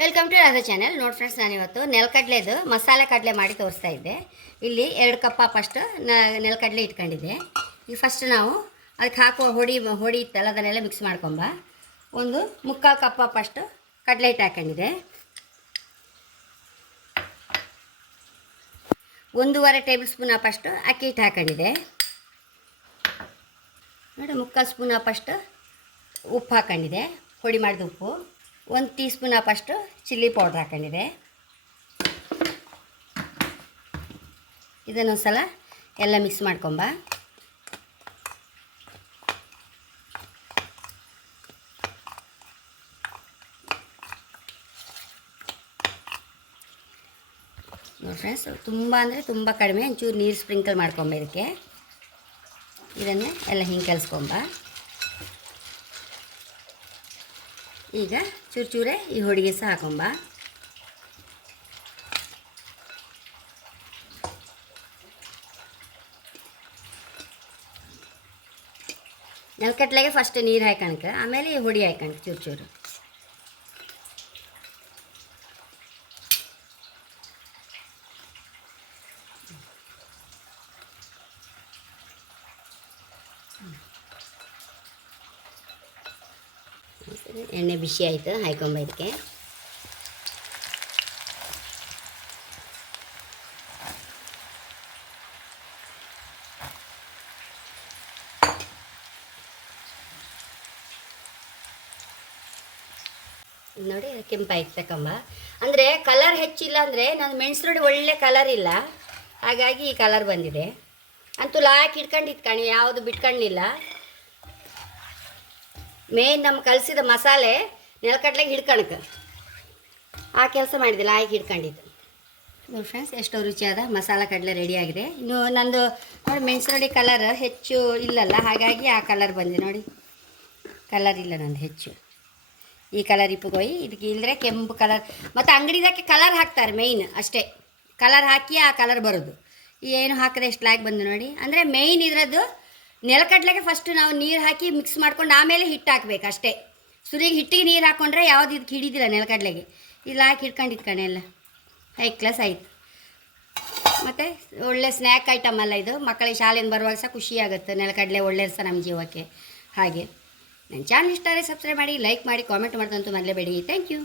Welcome to Radha channel. ನೋಡಿ friends, ನಾನಿವತ್ತು ನೆಲಕಡಲೆದು ಮಸಾಲೆ ಕಡಲೆ ಮಾಡಿ ತೋರಿಸ್ತಾ ಇದ್ದೆ. ಇಲ್ಲಿ 2 ಕಪ್ ಫಸ್ಟ್ ನೆಲಕಡಲೆ ಇಟ್ಕೊಂಡಿದ್ದೆ. ಈಗ ಫಸ್ಟ್ ನಾವು ಅದಕ್ಕೆ ಹಾಕುವ ಹೊಡಿ ಇತ್ತಲ್ಲ ಅದನ್ನೆಲ್ಲ ಮಿಕ್ಸ್ ಮಾಡ್ಕೊಂಬ. ಒಂದು 3/4 ಕಪ್ ಫಸ್ಟ್ ಕಡಲೆ ಹಿಟ್ಟು ಹಾಕೊಂಡಿದ್ದೆ. 1.5 ಟೇಬಲ್ ಸ್ಪೂನ್ ಫಸ್ಟ್ ಅಕ್ಕಿ ಹಿಟ್ಟು ಹಾಕೊಂಡಿದ್ದೆ. ನೋಡಿ 3/4 ಸ್ಪೂನ್ ಫಸ್ಟ್ ಉಪ್ಪು ಹಾಕೊಂಡಿದ್ದೆ, ಹೊಡಿ ಮಾಡಿದ ಉಪ್ಪು. 1 teaspoon first chilli powder ಹಾಕೊಂಡಿದೆ. ಇದನ್ನೊಂದು ಸಲ ಎಲ್ಲ ಮಿಕ್ಸ್ ಮಾಡ್ಕೊಂಬ. ನೋಡಿ ಫ್ರೆಂಡ್ಸ್, ತುಂಬ ಅಂದರೆ ತುಂಬ ಕಡಿಮೆ, ಒಂಚೂರು ನೀರು ಸ್ಪ್ರಿಂಕಲ್ ಮಾಡ್ಕೊಂಬ. ಇದಕ್ಕೆ ಇದನ್ನು ಎಲ್ಲ ಹಿಂಗೆ ಕಲಿಸ್ಕೊಂಬ. ಈಗ ಚೂರೇ ಈ ಹೊಡಿಗೆ ಸಹ ಹಾಕೊಂಬ. ನೆಲಕಟ್ಲೆಗೆ ಫಸ್ಟ್ ನೀರು ಹಾಕಣಕ, ಆಮೇಲೆ ಈ ಹೊಡಿ ಹಾಕಣಕ ಚೂರು. ಎಣ್ಣೆ ಬಿಸಿ ಆಯಿತು, ಹಾಕೊಂಬ. ಇದಕ್ಕೆ ನೋಡಿ ಕೆಂಪಾಯ್ತು ತಕೊಂಬ. ಅಂದರೆ ಕಲರ್ ಹೆಚ್ಚಿಲ್ಲ, ಅಂದರೆ ನಾನು ಮೆಣಸು ನೋಡಿ ಒಳ್ಳೆ ಕಲರ್ ಇಲ್ಲ, ಹಾಗಾಗಿ ಈ ಕಲರ್ ಬಂದಿದೆ. ಅಂತೂ ಲಾಕ್ ಹಿಡ್ಕೊಂಡಿತ್ತು ಕಣಿ, ಯಾವುದು ಬಿಟ್ಕೊಂಡಿಲ್ಲ. ಮೇನ್ ನಮ್ಮ ಕಲಸಿದ ಮಸಾಲೆ ನೆಲಕಟ್ಲೆಗೆ ಹಿಡ್ಕಣಕ ಆ ಕೆಲಸ ಮಾಡಿದ್ದಿಲ್ಲ, ಆಯ್ಕೆ ಹಿಡ್ಕೊಂಡಿದ್ದು. ನೋಡಿ ಫ್ರೆಂಡ್ಸ್, ಎಷ್ಟೋ ರುಚಿಯಾದ ಮಸಾಲ ಕಡಲೆ ರೆಡಿಯಾಗಿದೆ. ಇನ್ನು ನಂದು ನೋಡಿ ಮೆಣಸು ನೋಡಿ ಕಲರ್ ಹೆಚ್ಚು ಇಲ್ಲಲ್ಲ, ಹಾಗಾಗಿ ಆ ಕಲರ್ ಬಂದಿದೆ. ನೋಡಿ ಕಲರ್ ಇಲ್ಲ ನಂದು ಹೆಚ್ಚು, ಈ ಕಲರ್ ಇಪ್ಪಗೋಯಿ. ಇದಕ್ಕೆ ಇಲ್ಲದ್ರೆ ಕೆಂಪು ಕಲರ್, ಮತ್ತು ಅಂಗಡಿದಕ್ಕೆ ಕಲರ್ ಹಾಕ್ತಾರೆ ಮೇಯ್ನ್, ಅಷ್ಟೇ ಕಲರ್ ಹಾಕಿ ಆ ಕಲರ್ ಬರೋದು. ಏನು ಹಾಕಿದ್ರೆ ಎಷ್ಟು ಲಾಕ್ ಬಂದು ನೋಡಿ. ಅಂದರೆ ಮೇಯ್ನ್ ಇದರದ್ದು ನೆಲಕಡ್ಲೆಗೆ ಫಸ್ಟು ನಾವು ನೀರು ಹಾಕಿ ಮಿಕ್ಸ್ ಮಾಡ್ಕೊಂಡು ಆಮೇಲೆ ಹಿಟ್ಟು ಹಾಕ್ಬೇಕು ಅಷ್ಟೇ. ಸುರಿಗೆ ಹಿಟ್ಟಿಗೆ ನೀರು ಹಾಕ್ಕೊಂಡ್ರೆ ಯಾವುದು ಇದಕ್ಕೆ ಹಿಡಿದಿಲ್ಲ ನೆಲಕಡ್ಲೆಗೆ. ಇಲ್ಲಿ ಹಾಕಿ ಹಿಡ್ಕೊಂಡಿದ್ದು ಕಣೆ ಎಲ್ಲ ಹೈ ಕ್ಲಾಸ್ ಆಯಿತು. ಮತ್ತು ಒಳ್ಳೆ ಸ್ನ್ಯಾಕ್ ಐಟಮ್ ಅಲ್ಲ ಇದು, ಮಕ್ಕಳಿಗೆ ಶಾಲೆಯಿಂದ ಬರುವಾಗ ಸಹ ಖುಷಿಯಾಗುತ್ತೆ. ನೆಲಕಡಲೆ ಒಳ್ಳೆಯದು ಸಹ ನಮ್ಮ ಜೀವಕ್ಕೆ. ಹಾಗೆ ನನ್ನ ಚಾನಲ್ ಇಷ್ಟ ಆದರೆ ಸಬ್ಸ್ಕ್ರೈಬ್ ಮಾಡಿ, ಲೈಕ್ ಮಾಡಿ, ಕಾಮೆಂಟ್ ಮಾಡ್ದಂತೂ ಮರಲೇಬೇಡಿ. Thank you.